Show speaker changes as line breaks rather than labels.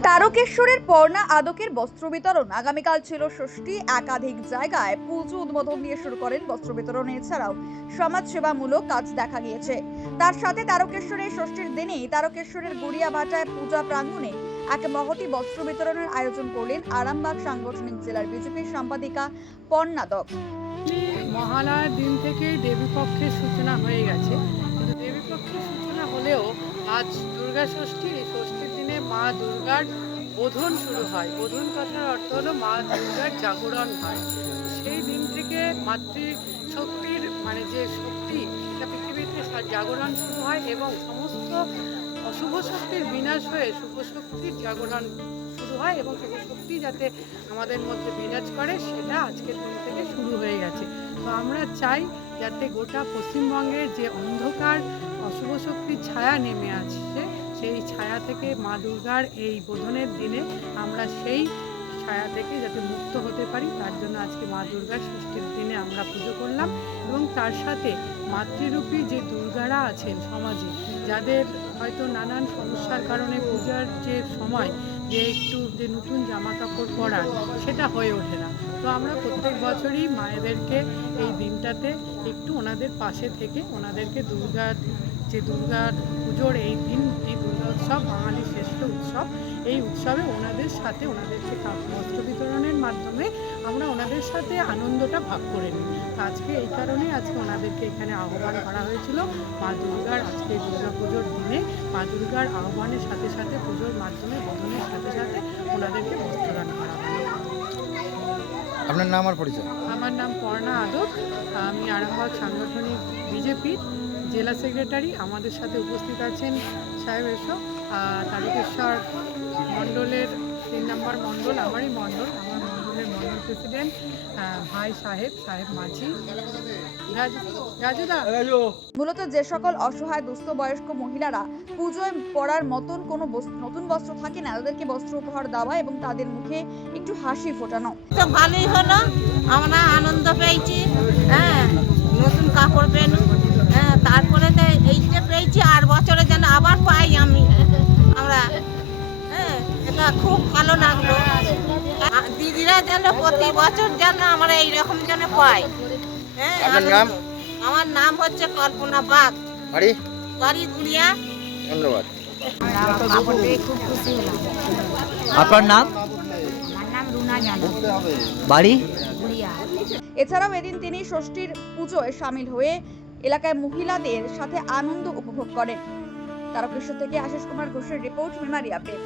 তারকেশ্বরের পর্ণা আদকের বস্ত্র বিতরণ। আগামীকাল ছিল ষষ্ঠী, একাধিক জায়গায় পুজো উদ্বোধন দিয়ে শুরু করেন বস্ত্র বিতরণ। এছাড়াও সমাজসেবামূলক কাজ দেখা গিয়েছে। তার সাথে তারকেশ্বরের ষষ্ঠীর দিনেই তারকেশ্বরের গড়িয়াভাটায় পূজা প্রাঙ্গণে এক মহতি বস্ত্র বিতরণের আয়োজন করলেন আরামবাগ সাংগঠনিক জেলার বিজেপির সম্পাদিকা পর্ণাদক
মহালয়ার দিন থেকেই দেবীপক্ষের সূচনা হয়ে গেছে। কিন্তু দেবীপক্ষের সূচনা হলেও আজ দুর্গা ষষ্ঠী, এই ষষ্ঠীর মা দুর্গার বোধন শুরু হয়। বোধন কথার অর্থ হলো মা দুর্গার জাগরণ হয়। সেই দিন থেকে মাতৃ শক্তির মানে যে শক্তি, সেটা পৃথিবীতে জাগরণ শুরু হয় এবং সমস্ত অশুভ শক্তির বিনাশ হয়ে শুভ শক্তির জাগরণ শুরু হয় এবং শুভ শক্তি যাতে আমাদের মধ্যে বিরাজ করে, সেটা আজকের দিন থেকে শুরু হয়ে গেছে। তো আমরা চাই যাতে গোটা পশ্চিমবঙ্গের যে অন্ধকার, অশুভ শক্তির ছায়া নেমে আসছে ছায়া থেকে মা দুর্গার এই বোধনের দিনে আমরা সেই ছায়া থেকে যাতে মুক্ত হতে পারি, তার জন্য আজকে মা দুর্গার ষষ্ঠীর দিনে আমরা পুজো করলাম এবং তার সাথে মাতৃরূপী যে দুর্গারা আছেন সমাজে, যাদের হয়তো নানান সমস্যার কারণে পূজার যে সময়, যে একটু যে নতুন জামা কাপড় পরার, সেটা হয়ে ওঠে না। তো আমরা প্রত্যেক বছরই মায়েদেরকে এই দিনটাতে একটু ওনাদের পাশে থেকে ওনাদেরকে দুর্গার যে দুর্গার পুজোর এই দিন উৎসব বাঙালির শ্রেষ্ঠ উৎসব। এই উৎসবে ওনাদের সাথে ওনাদেরকে বস্ত্র বিতরণের মাধ্যমে আমরা ওনাদের সাথে আনন্দটা ভাগ করে নিই। আজকে এই কারণে আজকে ওনাদেরকে এখানে আহ্বান করা হয়েছিল মা দুর্গার আজকে দুর্গা পুজোর দিনে। মা দুর্গার আহ্বানের সাথে সাথে পুজোর মাধ্যমে বোধনের সাথে সাথে ওনাদেরকে বস্ত্রদান করা হয়।
আপনার নাম আর পরিচয়?
আমার নাম পর্ণা আদক। আমি আরামবাগ সাংগঠনিক বিজেপির জেলা সেক্রেটারি আমাদের সাথে উপস্থিত আছেন সাহেব এসো আহ, তারকেশ্বর মণ্ডলের তিন নম্বর মণ্ডল আমারই মণ্ডল আমার মণ্ডলের মণ্ডল প্রেসিডেন্ট ভাই সাহেব সাহেব মাঝি। রাজুদা
মূলত যে সকল অসহায় দুস্থ বয়স্ক মহিলারা পুজোয় পরার মতন কোনো নতুন বস্ত্র থাকে না তাদেরকে বস্ত্র উপহার দেওয়া এবং তাদের মুখে একটু হাসি ফোটানো।
তো ভালোই হলো আমরা আনন্দ পেয়েছি হ্যাঁ নতুন কাপড় পেন তারপরে তো এইটা পেয়েছি আর বছরে যেন আবার পাই আমি। আমরা হ্যাঁ এটা খুব ভালো লাগল। দিদিরা যেন প্রতি বছর যেন আমরা এইরকম যেন পাই। হ্যাঁ
নাম?
আমার নাম হচ্ছে কল্পনা বাগ।
বাড়ি?
বাড়ি গুড়িয়া।
ধন্যবাদ।
খুব খুশি
আপনার নাম?
আমার নাম রুনা জানো।
বাড়ি?
এছাড়াও এদিন তিনি ষষ্ঠীর পুজোয় সামিল হয়ে এলাকায় মহিলাদের সাথে আনন্দ উপভোগ করেন। তারকেশ্বর থেকে আশিস কুমার ঘোষের রিপোর্ট মেমারি আপডেট।